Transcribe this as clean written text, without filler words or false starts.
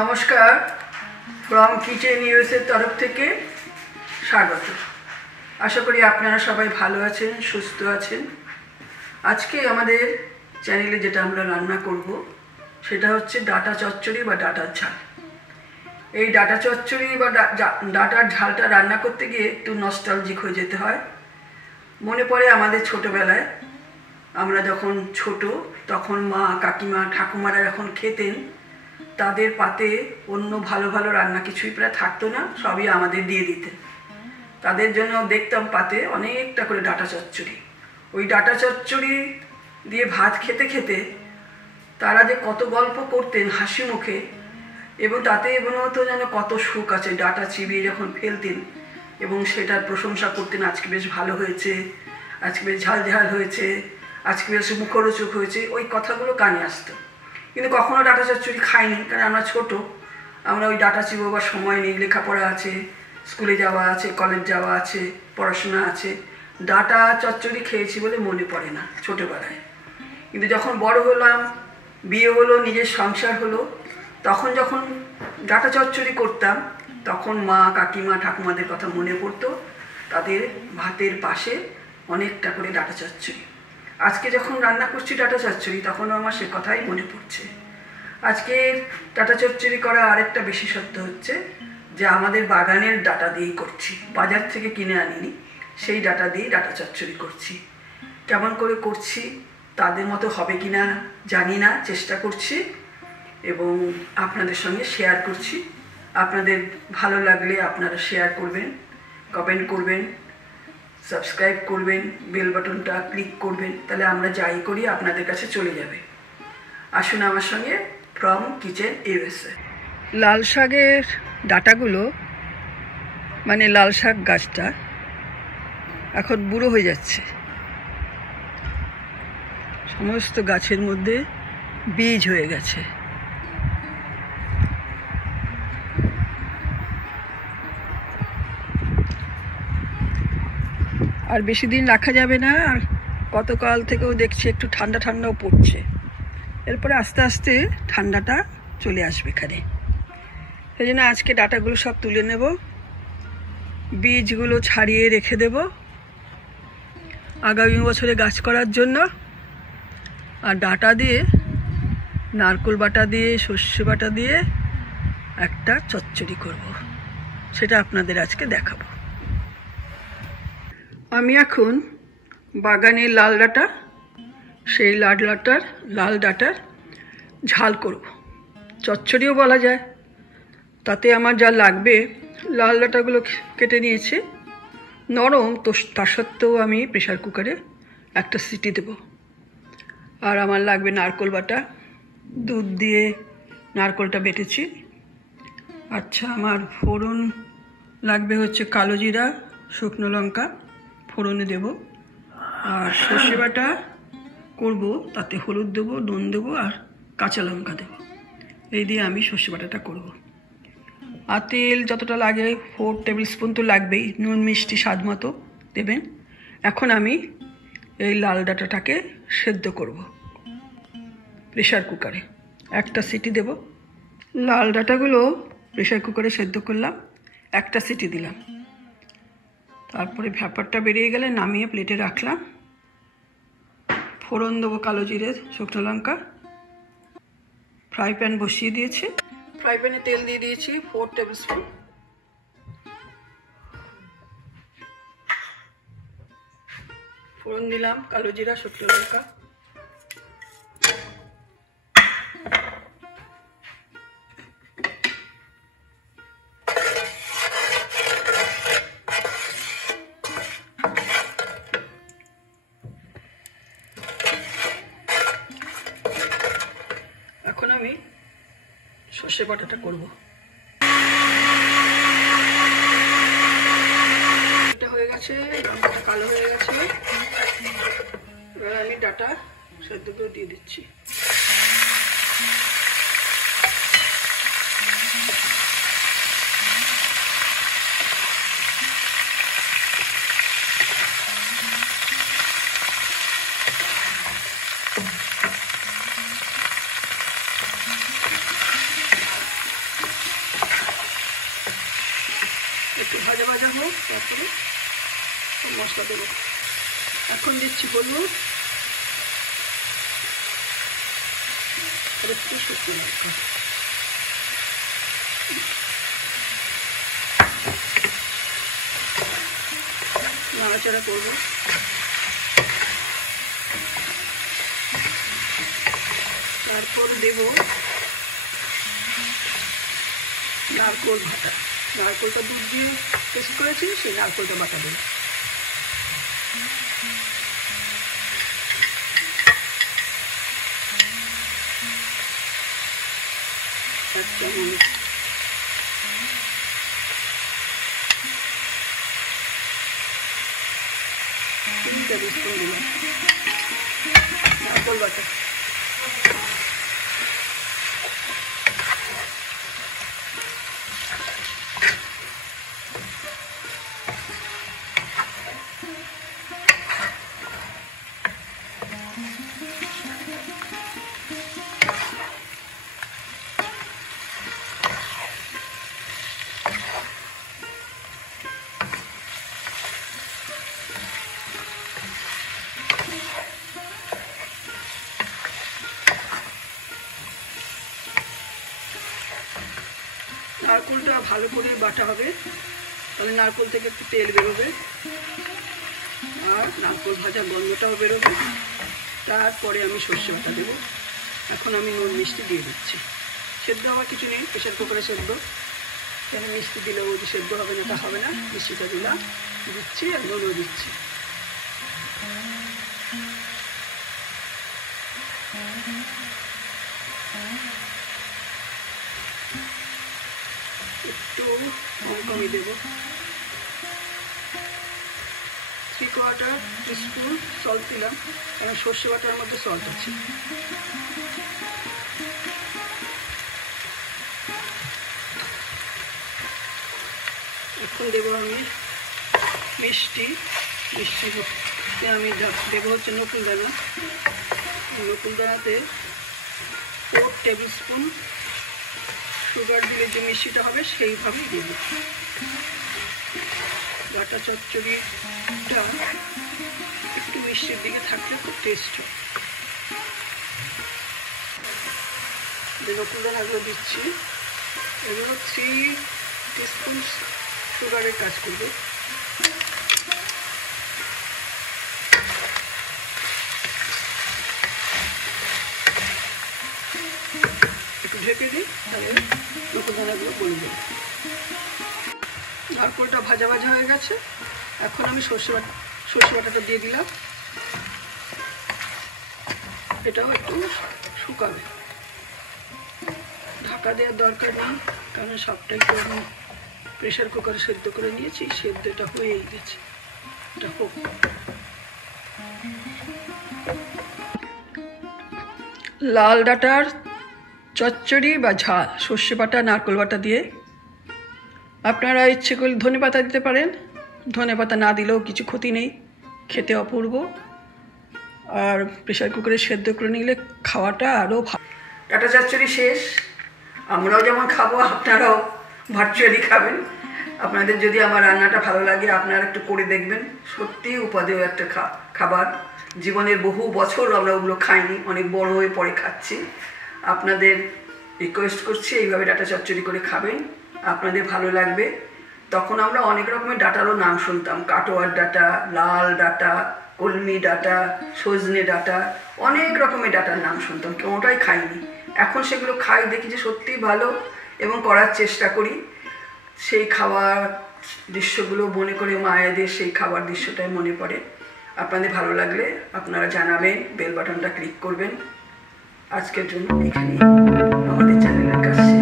নমস্কার, from kitchen ইউএসএর তরফ থেকে স্বাগত। আশা করি আপনারা সবাই ভালো আছেন, সুস্থ আছেন। আজকে আমাদের চ্যানেলে যেটা আমরা রান্না করব সেটা হচ্ছে ডাঁটা চচ্চড়ি বা ডাঁটার ঝাল। এই ডাঁটা চচ্চড়ি বা ডাঁটার ঝালটা রান্না করতে গিয়ে একটু নস্টালজিক হয়ে যেতে হয়। মনে পড়ে আমাদের ছোটোবেলায় আমরা যখন ছোট, তখন মা, কাকিমা, ঠাকুমারা যখন খেতেন, তাদের পাতে অন্য ভালো ভালো রান্না কিছুই প্রায় থাকতো না, সবই আমাদের দিয়ে দিতেন। তাদের জন্য দেখতাম পাতে অনেকটা করে ডাঁটা চচ্চড়ি। ওই ডাঁটা চচ্চড়ি দিয়ে ভাত খেতে খেতে তারা যে কত গল্প করতেন হাসি মুখে, এবং তাতে মনে হতো যেন কত সুখ আছে। ডাঁটা চিবিয়ে যখন ফেলতেন এবং সেটার প্রশংসা করতেন, আজকে বেশ ভালো হয়েছে, আজকে বেশ ঝাল ঝাল হয়েছে, আজকে বেশ মুখরোচক হয়েছে, ওই কথাগুলো কানে আসতো। কিন্তু কখনো ডাঁটা চচ্চড়ি খাইনি, কারণ আমরা ছোটো, আমরা ওই ডাঁটা চিবোবার সময় নেই, লেখাপড়া আছে, স্কুলে যাওয়া আছে, কলেজ যাওয়া আছে, পড়াশোনা আছে। ডাঁটা চচ্চড়ি খেয়েছি বলে মনে পড়ে না ছোটোবেলায়। কিন্তু যখন বড় হলাম, বিয়ে হলো, নিজের সংসার হলো, তখন যখন ডাঁটা চচ্চড়ি করতাম, তখন মা, কাকিমা, ঠাকুমাদের কথা মনে পড়তো। তাদের ভাতের পাশে অনেকটা করে ডাঁটা চচ্চড়ি। আজকে যখন রান্না করছি ডাঁটা চচ্চড়ি, তখনও আমার সে কথাই মনে পড়ছে। আজকে ডাঁটা চচ্চড়ি করা আরেকটা বিশেষত্ব হচ্ছে যে আমাদের বাগানের ডাঁটা দিয়েই করছি, বাজার থেকে কিনে আনিনি, সেই ডাঁটা দিয়েই ডাঁটা চচ্চড়ি করছি। কেমন করে করছি, তাদের মতো হবে কি না জানি না, চেষ্টা করছি এবং আপনাদের সঙ্গে শেয়ার করছি। আপনাদের ভালো লাগলে আপনারা শেয়ার করবেন, কমেন্ট করবেন, সাবস্ক্রাইব করবেন, বেল বাটনটা ক্লিক করবেন, তাহলে আমরা যাই করি আপনাদের কাছে চলে যাবে। আসুন আমার সঙ্গে ফ্রম কিচেন ইউএসএ। লাল শাকের ডাঁটাগুলো, মানে লাল শাক গাছটা এখন বুড়ো হয়ে যাচ্ছে। সমস্ত গাছের মধ্যে বীজ হয়ে গেছে। আর বেশি দিন রাখা যাবে না। আর গতকাল থেকেও দেখছি একটু ঠান্ডা ঠান্ডাও পড়ছে। এরপরে আস্তে আস্তে ঠান্ডাটা চলে আসবে এখানে। সেই জন্য আজকে ডাঁটাগুলো সব তুলে নেব, বীজগুলো ছাড়িয়ে রেখে দেব আগামী বছরে গাছ করার জন্য। আর ডাঁটা দিয়ে, নারকেল বাটা দিয়ে, সর্ষে বাটা দিয়ে একটা চচ্চড়ি করব, সেটা আপনাদের আজকে দেখাবো। আমি এখন বাগানের লাল ডাঁটা, সেই লাল ডাঁটার ঝাল করব, চচ্চড়িও বলা যায়। তাতে আমার যা লাগবে, লাল ডাঁটাগুলো কেটে নিয়েছি, নরম তো তা সত্ত্বেও আমি প্রেশার কুকারে একটা সিটি দেব। আর আমার লাগবে নারকেল বাটা, দুধ দিয়ে নারকেলটা বেটেছি। আচ্ছা, আমার ফোড়ন লাগবে হচ্ছে কালো জিরা, শুকনো লঙ্কা ফোড়নে দেব। আর সর্ষে বাটা করব, তাতে হলুদ দেবো, নুন দেবো আর কাঁচা লঙ্কা দেবো। এই দিয়ে আমি সর্ষে বাটাটা করব। আর তেল যতটা লাগে 4 টেবিল স্পুন তো লাগবেই, নুন মিষ্টি স্বাদ মতো দেবেন। এখন আমি এই লাল ডাঁটাটাকে সেদ্ধ করব প্রেশার কুকারে, একটা সিটি দেব। লাল ডাঁটাগুলো প্রেশার কুকারে সেদ্ধ করলাম, একটা সিটি দিলাম। তারপরে ভ্যাপারটা বেরিয়ে গেলে নামিয়ে প্লেটে রাখলাম। ফোড়ন দেবো কালো জিরে, শুকনো লঙ্কা। ফ্রাই প্যান বসিয়ে দিয়েছি, ফ্রাই প্যানে তেল দিয়ে দিয়েছি 4 টেবিল স্পুন। ফোড়ন দিলাম কালো জিরা, শুকনো লঙ্কা। এখন আমি সর্ষে বাটাটা করব। এটা হয়ে গেছে, লঙ্কাটা কালো হয়ে গেছে। এবার আমি ডাঁটা সেদ্ধ করে দিয়ে দিচ্ছি। ভাজা ভাজা হোক, তারপরে মশলা দেবো। এখন দিচ্ছি হলুদ আর একটু শুকনো লঙ্কা। নাড়াচাড়া করবো। তারপর দেব নারকোল বাটা। নারকোলটা দুধ দিয়ে পেস্ট করেছি, সেই নারকোলটা বাটা দেব। এক চামচ। তিন টেবিল স্পুন দিলাম নারকোল বাটা। নারকোলটা ভালো করে বাটা হবে, তাহলে নারকোল থেকে একটু তেল বেরোবে আর নারকোল ভাজা গন্ধটাও বেরোবে। তারপরে আমি সর্ষে বাটা দেবো। এখন আমি নুন মিষ্টি দিয়ে দিচ্ছি। সেদ্ধ হওয়ার কিছু নেই, প্রেশার কুকারে সেদ্ধ, কেন মিষ্টি দিলেও যে সেদ্ধ হবে না তা হবে না। মিষ্টিটা দিলাম, দিচ্ছি আর নুনও দিচ্ছি। একটু কমই দেবো। 3/4 টিস্পুন সল্ট দিলাম, কারণ সর্ষে বাটার মধ্যে সল্ট আছে। এখন দেবো আমি মিষ্টি। আমি দেবো হচ্ছে নকুলদানা। নকুলদানাতে 4 টেবিল স্পুন সুগার দিলে যে মিষ্টিটা হবে সেইভাবেই দেবো। বাটা চচ্চড়িটা একটু মিষ্টির দিকে থাকলে খুব টেস্ট হয়। যে নকুলদানাগুলো দিচ্ছি, এগুলো 3 টিস্পুন সুগারের কাজ করবে। একটু ঢেকে দিই, তাহলে নকুলদানাগুলো গলে যাবে। নারকোলটা ভাজা ভাজা হয়ে গেছে। এখন আমি সর্ষে বাটাটা দিয়ে দিলাম। এটাও একটু শুকাবে, ঢাকা দেওয়ার দরকার নেই, কারণ সবটাই তো আমি প্রেশার কুকারে সেদ্ধ করে নিয়েছি। সেদ্ধটা হয়েই গেছে, এটা হোক। লাল ডাঁটার চচ্চড়ি বা ঝাল সর্ষে বাটা নারকোল বাটা দিয়ে। আপনারা ইচ্ছে করলে ধনেপাতা দিতে পারেন, ধনেপাতা না দিলেও কিছু ক্ষতি নেই, খেতে অপূর্ব। আর প্রেশার কুকারে সেদ্ধ করে নিলে খাওয়াটা আরও ভালো। ডাঁটা চচ্চড়ি শেষ। আমরাও যেমন খাবো, আপনারাও ভার্চুয়ালি খাবেন। আপনাদের যদি আমার রান্নাটা ভালো লাগে, আপনারা একটু করে দেখবেন। সত্যি উপাদেয় একটা খাবার। জীবনের বহু বছর আমরা ওগুলো খাইনি, অনেক বড় হয়ে পরে খাচ্ছি। আপনাদের রিকোয়েস্ট করছি এইভাবে ডাঁটা চচ্চড়ি করে খাবেন, আপনাদের ভালো লাগবে। তখন আমরা অনেক রকমের ডাঁটারও নাম শুনতাম, কাটোয়ার ডাঁটা, লাল ডাঁটা, কলমি ডাঁটা, সজনে ডাঁটা, অনেক রকমের ডাঁটার নাম শুনতাম, কোনোটাই খাইনি। এখন সেগুলো খাই, দেখি যে সত্যিই ভালো এবং করার চেষ্টা করি। সেই খাওয়ার দৃশ্যগুলো মনে করে মায়েদের সেই খাবার দৃশ্যটাই মনে পড়ে। আপনাদের ভালো লাগলে আপনারা জানাবেন, বেল বাটনটা ক্লিক করবেন। আজকের জন্য এখানেই আমাদের চ্যানেলের কাছে।